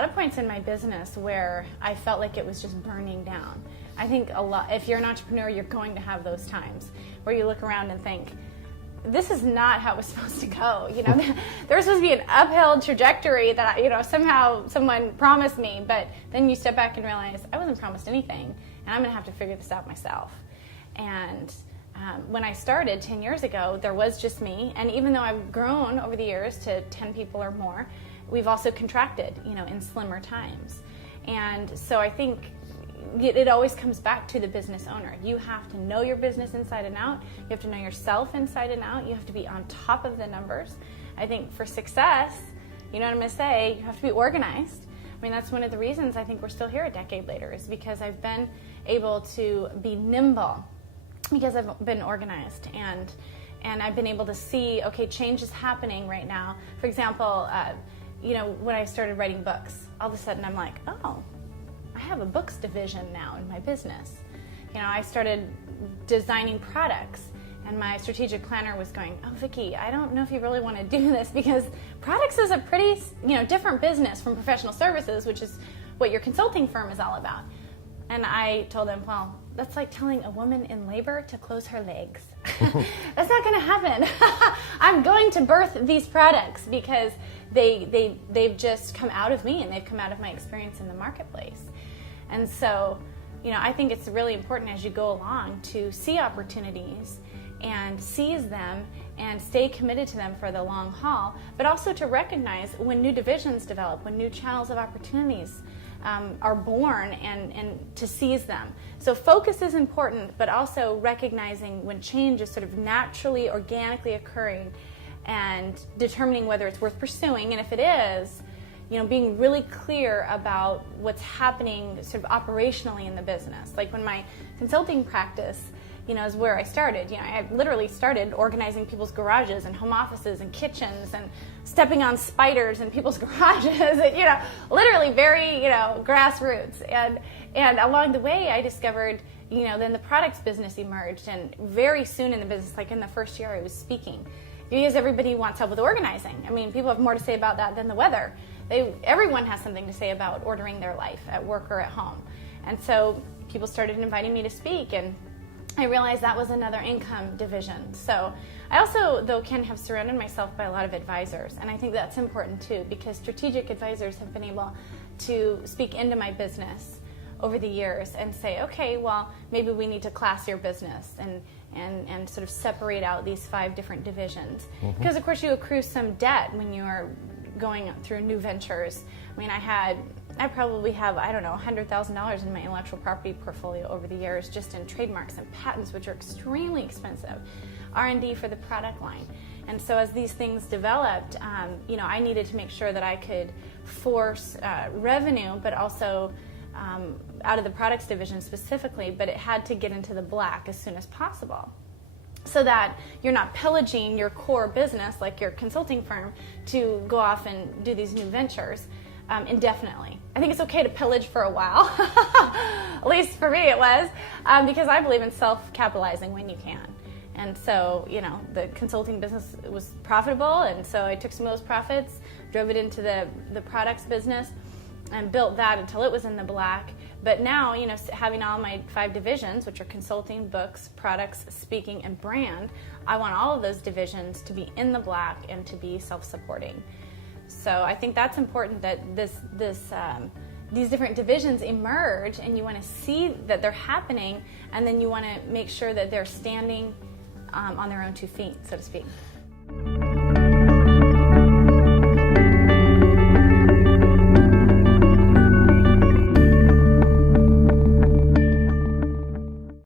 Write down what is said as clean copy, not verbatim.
lot of points in my business where I felt like it was just burning down. I think if you're an entrepreneur, you're going to have those times where you look around and think, this is not how it was supposed to go. You know, there was supposed to be an uphill trajectory that, you know, somehow someone promised me, but then you step back and realize I wasn't promised anything, and I'm going to have to figure this out myself. And when I started 10 years ago, there was just me, and even though I've grown over the years to 10 people or more, we've also contracted, you know, in slimmer times. And so I think it always comes back to the business owner. You have to know your business inside and out. You have to know yourself inside and out. You have to be on top of the numbers. I think for success, you know what I'm going to say, you have to be organized. I mean, that's one of the reasons I think we're still here a decade later, is because I've been able to be nimble, because I've been organized, and I've been able to see, okay, change is happening right now. For example, you know, when I started writing books, all of a sudden I'm like, oh, I have a books division now in my business. You know, I started designing products, and my strategic planner was going, oh, Vicki, I don't know if you really want to do this, because products is a pretty, you know, different business from professional services, which is what your consulting firm is all about. And I told him, well, that's like telling a woman in labor to close her legs. That's not going to happen. I'm going to birth these products because they've just come out of me, and they've come out of my experience in the marketplace. And so, you know, I think it's really important as you go along to see opportunities and seize them and stay committed to them for the long haul, but also to recognize when new divisions develop, when new channels of opportunities are born, and to seize them. So focus is important, but also recognizing when change is sort of naturally, organically occurring, and determining whether it's worth pursuing, and if it is, you know, being really clear about what's happening sort of operationally in the business. Like when my consulting practice, you know, is where I started. You know, I literally started organizing people's garages and home offices and kitchens and stepping on spiders in people's garages, and, you know, literally very, you know, grassroots. And along the way, I discovered, you know, then the products business emerged, and very soon in the business, like in the first year, I was speaking. Because everybody wants help with organizing. I mean, people have more to say about that than the weather. Everyone has something to say about ordering their life at work or at home. And so people started inviting me to speak, and I realized that was another income division. So I also, though, can have surrounded myself by a lot of advisors, and I think that's important too, because strategic advisors have been able to speak into my business over the years and say, okay, well, maybe we need to class your business and sort of separate out these 5 different divisions. Because of course you accrue some debt when you are going through new ventures. I mean, I probably have, I don't know, $100,000 in my intellectual property portfolio over the years, just in trademarks and patents, which are extremely expensive, R&D for the product line. And so as these things developed, you know, I needed to make sure that I could force revenue, but also out of the products division specifically, but it had to get into the black as soon as possible, so that you're not pillaging your core business like your consulting firm to go off and do these new ventures indefinitely. I think it's okay to pillage for a while, at least for me it was, because I believe in self-capitalizing when you can. And so, you know, the consulting business was profitable, and so I took some of those profits, drove it into the products business, and built that until it was in the black. But now, you know, having all my 5 divisions, which are consulting, books, products, speaking, and brand, I want all of those divisions to be in the black and to be self-supporting. So I think that's important, that these different divisions emerge, and you want to see that they're happening, and then you want to make sure that they're standing on their own 2 feet, so to speak.